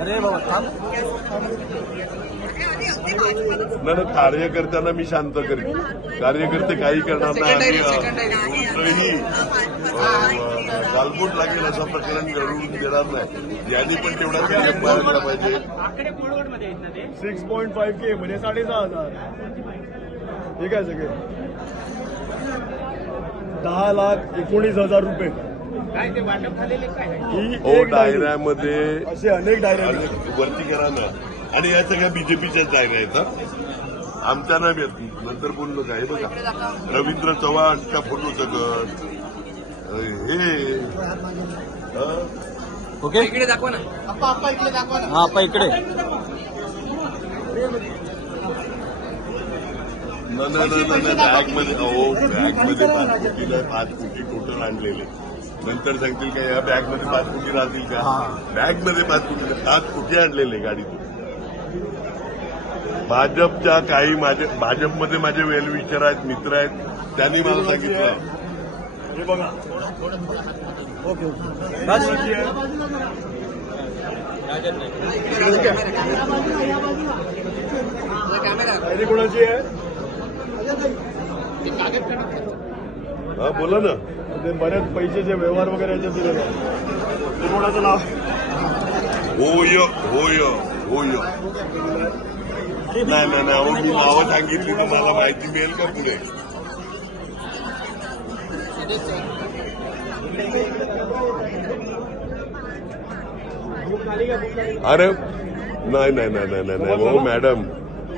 अरे बाबा थांब. कार्यकर्त्यांना मी शांत करेन. कार्यकर्ते काही करणार नाही गालबोट लागेल असं प्रकरण घडवून देणार नाही. यांनी पण तेवढा पाहिजे. सिक्स पॉईंट फाईव्ह के म्हणजे साडेसहा हजार. हे काय सगळे. दहा लाख एकोणीस हजार रुपये. ही हो एक डायरी. डायऱ्यामध्ये असे अनेक डायऱ्या आहेत. वरती करा ना. आणि या सगळ्या बीजेपीच्याच डायऱ्या आहेत हं. आमच्या नाही येत नंतर बोललो काय हे बघा. रवींद्र चव्हाणचा फोटो सगळं. हे. हं? ओके? इकडे दाखवा ना. हा आप्पा इकडे. न न न न न बॅगमध्ये अहो बॅगमध्ये पाच कोटी नाही, पाच कोटी टोटल आणलेले. नंतर सांगतील का या बॅगमध्ये पाच कोटी राहतील का? बॅगमध्ये पाच कोटी पाच कोटी आणलेले गाडीतून भाजपच्या काही माझे भाजपमध्ये माझे वेलविचार आहेत मित्र आहेत त्यांनी मला सांगितलं. हे बघा. ओके कोणाची आहे? हा बोला ना. ते बरेच पैशाचे व्यवहार वगैरे याच्यात दिले ते कोणाचं नाव? होय होय होय. नाही नाही नाही अहो, मी नावं सांगितली तर मला माहिती मिळेल का पुढे? अरे नाही नाही नाही नाही नाही नाही हो मॅडम.